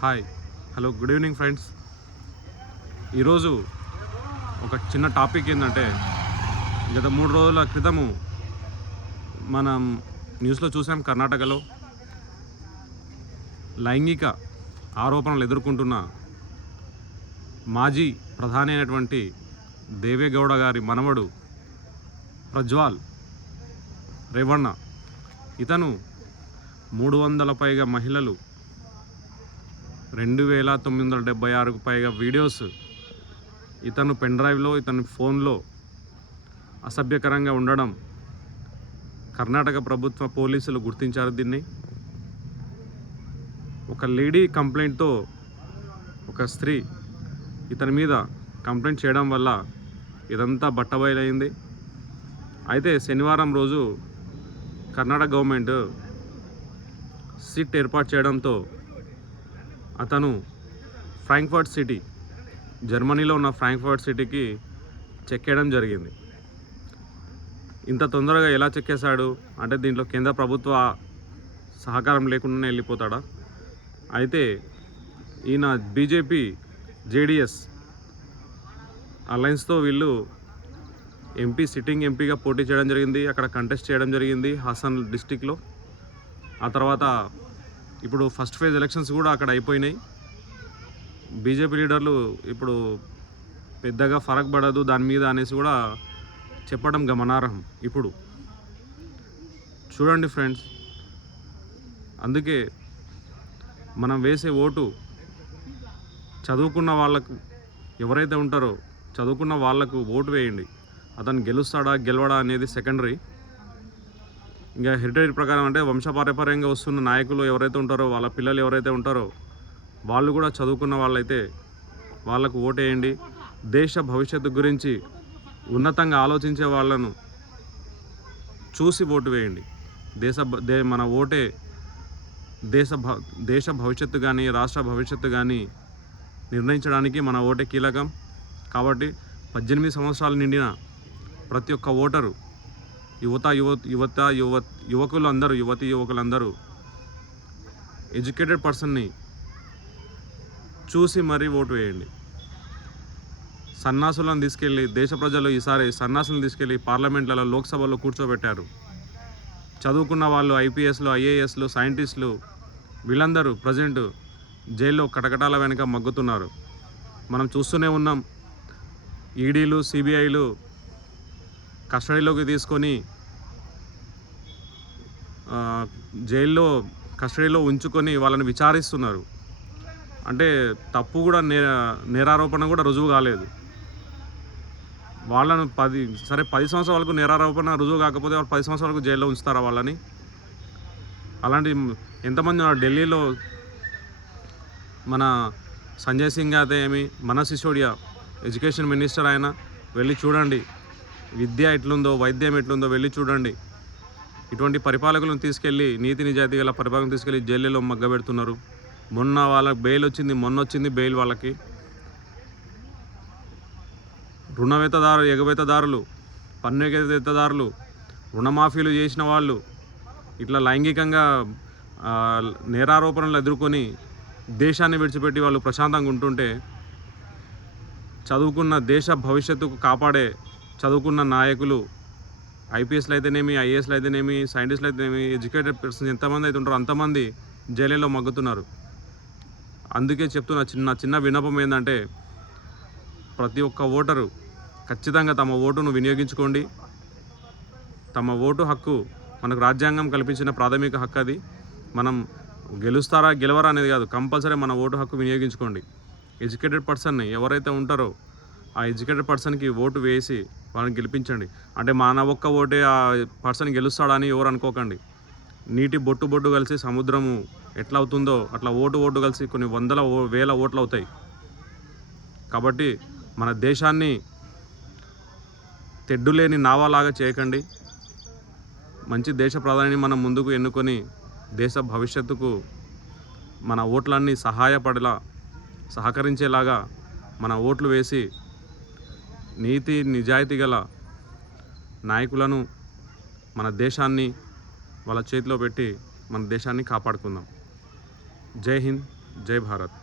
Hi hello good evening friends ఈరోజు ఒక చిన్న టాపిక్ ఏంటంటే గత మూడు రోజుల క్రితము మనం న్యూస్లో చూసాం కర్ణాటకలో లైంగిక ఆరోపణలు ఎదుర్కొంటున్న మాజీ ప్రధాని అయినటువంటి దేవేగౌడ గారి మనవడు ప్రజ్వాల్ రేవಣ್ణ ఇతను మూడు వందల పైగా మహిళలు రెండు వేల తొమ్మిది వందల డెబ్బై ఆరుకు పైగా వీడియోస్ ఇతను పెన్ డ్రైవ్లో ఇతని ఫోన్లో అసభ్యకరంగా ఉండడం కర్ణాటక ప్రభుత్వ పోలీసులు గుర్తించారు దీన్ని. ఒక లేడీ కంప్లైంట్తో ఒక స్త్రీ ఇతని మీద కంప్లైంట్ చేయడం వల్ల ఇదంతా బట్టబయలైంది. అయితే శనివారం రోజు కర్ణాటక గవర్నమెంట్ సిట్ ఏర్పాటు చేయడంతో అతను ఫ్రాంక్ఫర్ట్ సిటీ జర్మనీలో ఉన్న ఫ్రాంక్ఫర్ట్ సిటీకి చెక్కేయడం జరిగింది. ఇంత తొందరగా ఎలా చెక్కేశాడు? అంటే దీంట్లో కేంద్ర ప్రభుత్వ సహకారం లేకుండానే వెళ్ళిపోతాడా? అయితే ఈయన బీజేపీ జేడిఎస్ అలయన్స్తో వీళ్ళు ఎంపీ సిట్టింగ్ ఎంపీగా పోటీ చేయడం జరిగింది. అక్కడ కంటెస్ట్ చేయడం జరిగింది హాసన్ డిస్టిక్లో. ఆ తర్వాత ఇప్పుడు ఫస్ట్ ఫేజ్ ఎలక్షన్స్ కూడా అక్కడ అయిపోయినాయి. బీజేపీ లీడర్లు ఇప్పుడు పెద్దగా ఫరక్ పడదు దాని మీద అనేసి కూడా చెప్పడం గమనార్హం ఇప్పుడు. చూడండి ఫ్రెండ్స్ అందుకే మనం వేసే ఓటు చదువుకున్న వాళ్ళకు ఎవరైతే ఉంటారో చదువుకున్న వాళ్ళకు ఓటు వేయండి. అతను గెలుస్తాడా గెలవడా అనేది సెకండరీ ఇంకా హెరిటేజ్ ప్రకారం అంటే వంశపారపర్యంగా వస్తున్న నాయకులు ఎవరైతే ఉంటారో వాళ్ళ పిల్లలు ఎవరైతే ఉంటారో వాళ్ళు కూడా చదువుకున్న వాళ్ళైతే వాళ్ళకు ఓటేయండి. దేశ భవిష్యత్తు గురించి ఉన్నతంగా ఆలోచించే వాళ్ళను చూసి ఓటు వేయండి. దేశ దే మన ఓటే దేశ భ దేశ భవిష్యత్తు కానీ రాష్ట్ర భవిష్యత్తు కానీ నిర్ణయించడానికి మన ఓటే కీలకం. కాబట్టి పద్దెనిమిది సంవత్సరాలు నిండిన ప్రతి ఒక్క ఓటరు యువత యువ యువత యువ యువకులు అందరూ యువతి యువకులందరూ ఎడ్యుకేటెడ్ పర్సన్ని చూసి మరీ ఓటు వేయండి. సన్నాసులను తీసుకెళ్ళి దేశ ప్రజలు ఈసారి సన్నాసులను తీసుకెళ్ళి పార్లమెంట్లలో లోక్సభలో కూర్చోబెట్టారు. చదువుకున్న వాళ్ళు ఐపీఎస్లు ఐఏఎస్లు సైంటిస్టులు వీళ్ళందరూ ప్రజెంట్ జైల్లో కటకటాల వెనుక మగ్గుతున్నారు. మనం చూస్తూనే ఉన్నాం. ఈడీలు సిబిఐలు కస్టడీలోకి తీసుకొని జైల్లో కస్టడీలో ఉంచుకొని వాళ్ళని విచారిస్తున్నారు. అంటే తప్పు కూడా నే నేరారోపణ కూడా రుజువు కాలేదు. వాళ్ళను పది సరే పది సంవత్సరాలకు వరకు నేరారోపణ రుజువు కాకపోతే వాళ్ళు పది సంవత్సరాలకు జైల్లో ఉంచుతారా వాళ్ళని? అలాంటి ఎంతమంది ఉన్నారు? ఢిల్లీలో మన సంజయ్ సింగ్ అయితే ఏమి? మన సిసోడియా ఎడ్యుకేషన్ మినిస్టర్ ఆయన వెళ్ళి చూడండి. విద్య ఎట్లుందో వైద్యం ఎట్లుందో వెళ్ళి చూడండి. ఇటువంటి పరిపాలకులను తీసుకెళ్ళి నీతి నిజాయితీ గల పరిపాలకులను తీసుకెళ్ళి జైల్లో మగ్గబెడుతున్నారు మొన్న వాళ్ళకి బెయిల్ వచ్చింది మొన్న వచ్చింది బెయిల్ వాళ్ళకి. రుణవేతదారు ఎగవేతదారులు పన్ను ఎగవేతదారులు రుణమాఫీలు చేసిన వాళ్ళు ఇట్లా లైంగికంగా నేరారోపణలు ఎదుర్కొని దేశాన్ని విడిచిపెట్టి వాళ్ళు ప్రశాంతంగా ఉంటుంటే చదువుకున్న దేశ భవిష్యత్తుకు కాపాడే చదువుకున్న నాయకులు ఐపీఎస్లు అయితేనేమి ఐఏఎస్లు అయితేనేమి సైంటిస్టులు అయితేనేమి ఎడ్యుకేటెడ్ పర్సన్స్ ఎంతమంది అయితే ఉంటారో అంతమంది జైలులో మగ్గుతున్నారు. అందుకే చెప్తున్న చిన్న చిన్న విన్నపం ఏంటంటే ప్రతి ఒక్క ఓటరు ఖచ్చితంగా తమ ఓటును వినియోగించుకోండి. తమ ఓటు హక్కు మనకు రాజ్యాంగం కల్పించిన ప్రాథమిక హక్కు అది. మనం గెలుస్తారా గెలవరా అనేది కాదు కంపల్సరీ మన ఓటు హక్కు వినియోగించుకోండి. ఎడ్యుకేటెడ్ పర్సన్ని ఎవరైతే ఉంటారో ఆ ఎడ్యుకేటెడ్ పర్సన్కి ఓటు వేసి వాళ్ళని గెలిపించండి. అంటే మన ఒక్క ఓటే ఆ పర్సన్ గెలుస్తాడని ఎవరు అనుకోకండి. నీటి బొట్టు బొట్టు కలిసి సముద్రము ఎట్లా అవుతుందో అట్లా ఓటు ఓటు కలిసి కొన్ని వందల ఓ- వేల ఓట్లు అవుతాయి. కాబట్టి మన దేశాన్ని తెడ్డులేని నావాలాగా చేయకండి. మంచి దేశ ప్రధానిని మనం ముందుకు ఎన్నుకొని దేశ భవిష్యత్తుకు మన ఓట్లన్నీ సహాయపడేలా సహకరించేలాగా మన ఓట్లు వేసి నీతి నిజాయితీ గల నాయకులను మన దేశాన్ని వాళ్ళ చేతిలో పెట్టి మన దేశాన్ని కాపాడుకుందాం. జై హింద్ జై భారత్.